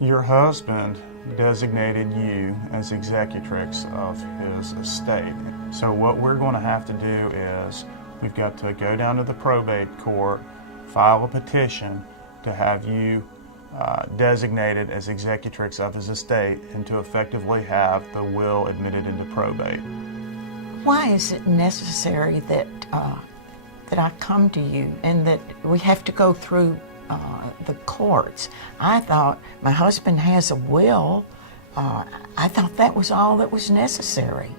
Your husband designated you as executrix of his estate. So what we're going to have to do is we've got to go down to the probate court, file a petition to have you designated as executrix of his estate and to effectively have the will admitted into probate. Why is it necessary that I come to you and that we have to go through the courts? I thought my husband has a will. I thought that was all that was necessary.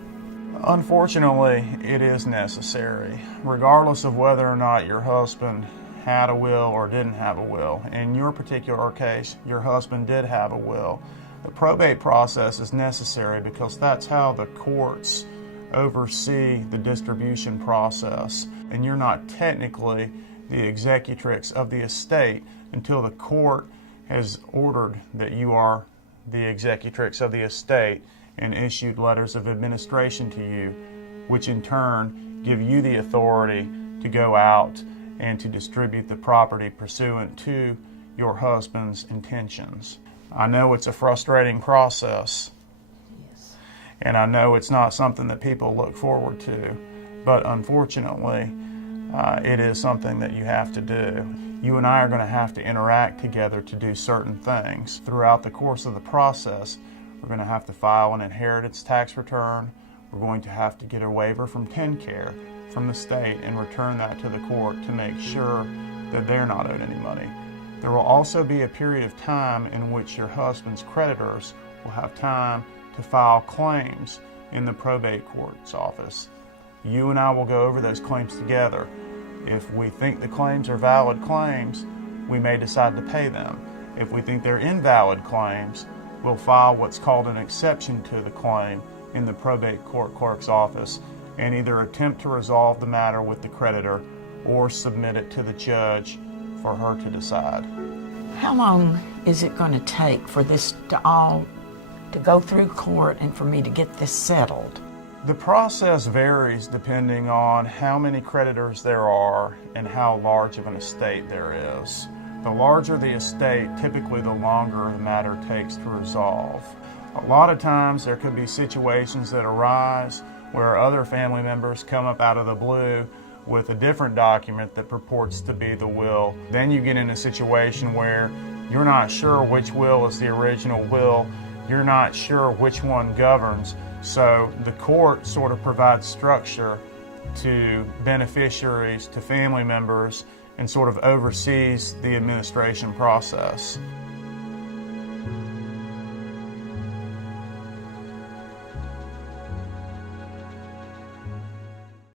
Unfortunately, it is necessary, regardless of whether or not your husband had a will or didn't have a will. In your particular case, your husband did have a will. The probate process is necessary because that's how the courts oversee the distribution process, and you're not technically the executrix of the estate until the court has ordered that you are the executrix of the estate and issued letters of administration to you, which in turn give you the authority to go out and to distribute the property pursuant to your husband's intentions. I know it's a frustrating process. Yes. And I know it's not something that people look forward to, but unfortunately, it is something that you have to do. You and I are going to have to interact together to do certain things. Throughout the course of the process, we're going to have to file an inheritance tax return. We're going to have to get a waiver from TennCare from the state and return that to the court to make sure that they're not owed any money. There will also be a period of time in which your husband's creditors will have time to file claims in the probate court's office. You and I will go over those claims together. If we think the claims are valid claims, we may decide to pay them. If we think they're invalid claims, we'll file what's called an exception to the claim in the probate court clerk's office and either attempt to resolve the matter with the creditor or submit it to the judge for her to decide. How long is it going to take for this to go through court and for me to get this settled? The process varies depending on how many creditors there are and how large of an estate there is. The larger the estate, typically the longer the matter takes to resolve. A lot of times there could be situations that arise where other family members come up out of the blue with a different document that purports to be the will. Then you get in a situation where you're not sure which will is the original will. You're not sure which one governs. So the court sort of provides structure to beneficiaries, to family members, and sort of oversees the administration process.